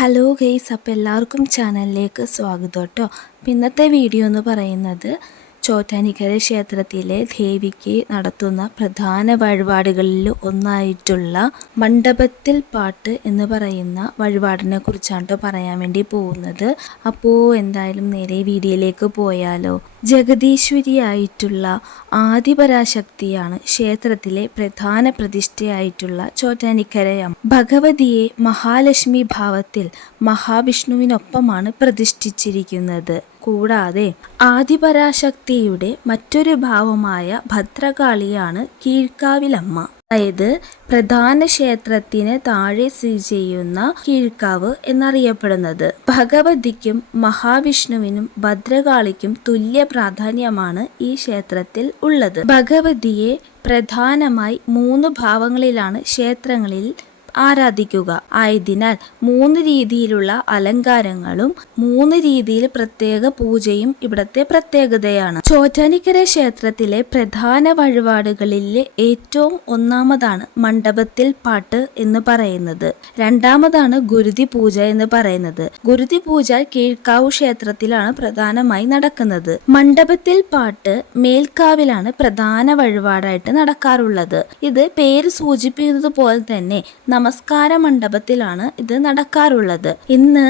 Hello guys, അപ്പോൾ എല്ലാവർക്കും ചാനലിലേക്ക് സ്വാഗതം കേട്ടോ. അപ്പോൾ ഇന്നത്തെ വീഡിയോ എന്ന് പറയുന്നത് ചോറ്റാനിക്കര ക്ഷേത്രത്തിലെ ദേവിക്ക് നടത്തുന്ന പ്രധാന വഴിപാടുകളിൽ ഒന്നായിട്ടുള്ള മണ്ഡപത്തിൽ പാട്ട് എന്ന് പറയുന്ന വഴിപാടിനെ കുറിച്ചാണ് പറയാൻ വേണ്ടി പോകുന്നത്. അപ്പോൾ എന്തായാലും നേരെ വീഡിയോയിലേക്ക് പോയാലോ. ജഗദീശ്വരിയായിട്ടുള്ള ആദിപരാശക്തിയാണ് ക്ഷേത്രത്തിലെ പ്രധാന പ്രതിഷ്ഠയായിട്ടുള്ള ചോറ്റാനിക്കരയമ്മ. ഭഗവതിയെ മഹാലക്ഷ്മി ഭാവത്തിൽ മഹാവിഷ്ണുവിനൊപ്പമാണ് പ്രതിഷ്ഠിച്ചിരിക്കുന്നത്. കൂടാതെ ആദിപരാശക്തിയുടെ മറ്റൊരു ഭാവമായ ഭദ്രകാളിയാണ് കീഴ്ക്കാവിലമ്മ. അതായത് പ്രധാന ക്ഷേത്രത്തിന് താഴെ സ്ഥിതി ചെയ്യുന്ന കീഴ്ക്കാവ് എന്നറിയപ്പെടുന്നത്. ഭഗവതിക്കും മഹാവിഷ്ണുവിനും ഭദ്രകാളിക്കും തുല്യ പ്രാധാന്യമാണ് ഈ ക്ഷേത്രത്തിൽ ഉള്ളത്. ഭഗവതിയെ പ്രധാനമായി 3 ഭാവങ്ങളിലാണ് ക്ഷേത്രങ്ങളിൽ ആരാധിക്കുക. ആയതിനാൽ 3 രീതിയിലുള്ള അലങ്കാരങ്ങളും 3 രീതിയിൽ പ്രത്യേക പൂജയും ഇവിടത്തെ പ്രത്യേകതയാണ്. ചോറ്റാനിക്കര ക്ഷേത്രത്തിലെ പ്രധാന വഴിപാടുകളിൽ ഏറ്റവും ഒന്നാമതാണ് മണ്ഡപത്തിൽ പാട്ട് എന്ന് പറയുന്നത്. രണ്ടാമതാണ് ഗുരുതി പൂജ എന്ന് പറയുന്നത്. ഗുരുതി പൂജ കീഴ്ക്കാവ് ക്ഷേത്രത്തിലാണ് പ്രധാനമായി നടക്കുന്നത്. മണ്ഡപത്തിൽ പാട്ട് മേൽക്കാവിലാണ് പ്രധാന വഴിപാടായിട്ട് നടക്കാറുള്ളത്. ഇത് പേര് സൂചിപ്പിക്കുന്നത് പോലെ തന്നെ നമസ്കാര മണ്ഡപത്തിലാണ് ഇത് നടക്കാറുള്ളത്. ഇന്ന്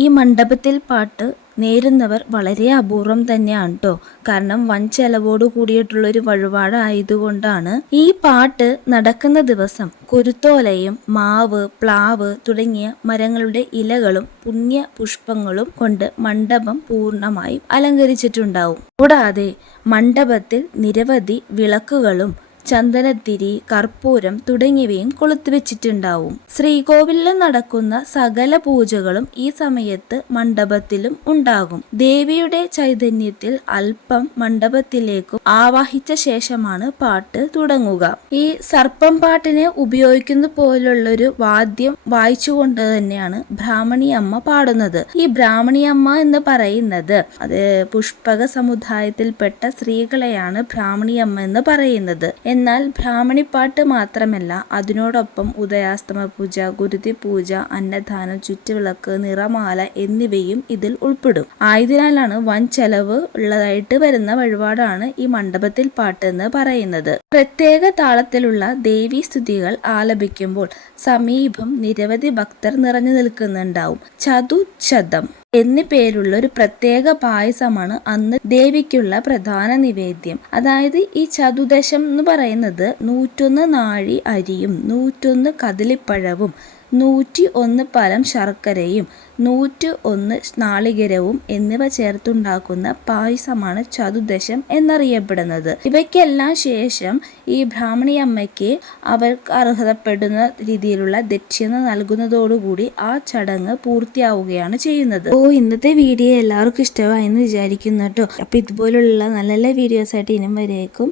ഈ മണ്ഡപത്തിൽ പാട്ട് നേരുന്നവർ വളരെ അപൂർവം തന്നെയാണ് കേട്ടോ. കാരണം വൻ ചെലവോട് കൂടിയിട്ടുള്ളൊരു വഴിപാട് ആയതുകൊണ്ടാണ്. ഈ പാട്ട് നടക്കുന്ന ദിവസം കുരുത്തോലയും മാവ്, പ്ലാവ് തുടങ്ങിയ മരങ്ങളുടെ ഇലകളും പുണ്യ പുഷ്പങ്ങളും കൊണ്ട് മണ്ഡപം പൂർണ്ണമായും അലങ്കരിച്ചിട്ടുണ്ടാവും. കൂടാതെ മണ്ഡപത്തിൽ നിരവധി വിളക്കുകളും ചന്ദനത്തിരി, കർപ്പൂരം തുടങ്ങിയവയും കൊളുത്തുവെച്ചിട്ടുണ്ടാവും. ശ്രീകോവിലിൽ നടക്കുന്ന സകല പൂജകളും ഈ സമയത്ത് മണ്ഡപത്തിലും ഉണ്ടാകും. ദേവിയുടെ ചൈതന്യത്തിൽ അല്പം മണ്ഡപത്തിലേക്കും ആവാഹിച്ച ശേഷമാണ് പാട്ട് തുടങ്ങുക. ഈ സർപ്പം പാട്ടിന് ഉപയോഗിക്കുന്ന പോലുള്ളൊരു വാദ്യം വായിച്ചുകൊണ്ട് തന്നെയാണ് ബ്രാഹ്മണി അമ്മ പാടുന്നത്. ഈ ബ്രാഹ്മണി അമ്മ എന്ന് പറയുന്നത് അത് പുഷ്പക സമുദായത്തിൽപ്പെട്ട സ്ത്രീകളെയാണ് ബ്രാഹ്മണി അമ്മ എന്ന് പറയുന്നത്. എന്നാൽ ബ്രാഹ്മണിപ്പാട്ട് മാത്രമല്ല, അതിനോടൊപ്പം ഉദയാസ്തമ പൂജ, ഗുരുതി പൂജ, അന്നദാനം, ചുറ്റുവിളക്ക്, നിറമാല എന്നിവയും ഇതിൽ ഉൾപ്പെടും. ആയതിനാലാണ് വൻ ചെലവ് ഉള്ളതായിട്ട് വരുന്ന വഴിപാടാണ് ഈ മണ്ഡപത്തിൽ പാട്ട് എന്ന് പറയുന്നത്. പ്രത്യേക താളത്തിലുള്ള ദേവീ സ്തുതികൾ ആലപിക്കുമ്പോൾ സമീപം നിരവധി ഭക്തർ നിറഞ്ഞു നിൽക്കുന്നുണ്ടാവും. ചതുശതം എന്നീ പേരുള്ള ഒരു പ്രത്യേക പായസമാണ് അന്ന് ദേവിക്കുള്ള പ്രധാന നിവേദ്യം. അതായത് ഈ ചതുദശം എന്ന് പറയുന്നത് 101 നാഴി അരിയും 101 കദളിപ്പഴവും 101 പലം ശർക്കരയും 101 നാളികേരവും എന്നിവ ചേർത്തുണ്ടാക്കുന്ന പായസമാണ് ചതുദശം എന്നറിയപ്പെടുന്നത്. ഇവയ്ക്കെല്ലാം ശേഷം ഈ ബ്രാഹ്മണി അമ്മയ്ക്ക് അവർക്ക് അർഹതപ്പെടുന്ന രീതിയിലുള്ള ദക്ഷിണ നൽകുന്നതോടുകൂടി ആ ചടങ്ങ് പൂർത്തിയാവുകയാണ് ചെയ്യുന്നത്. ഇന്നത്തെ വീഡിയോ എല്ലാവർക്കും ഇഷ്ടമായെന്ന് വിചാരിക്കുന്നു കേട്ടോ. അപ്പോൾ ഇതുപോലുള്ള നല്ല നല്ല വീഡിയോസ് ആയിട്ട് ഇനിയും വരേക്കും.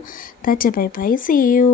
Bye bye, see U.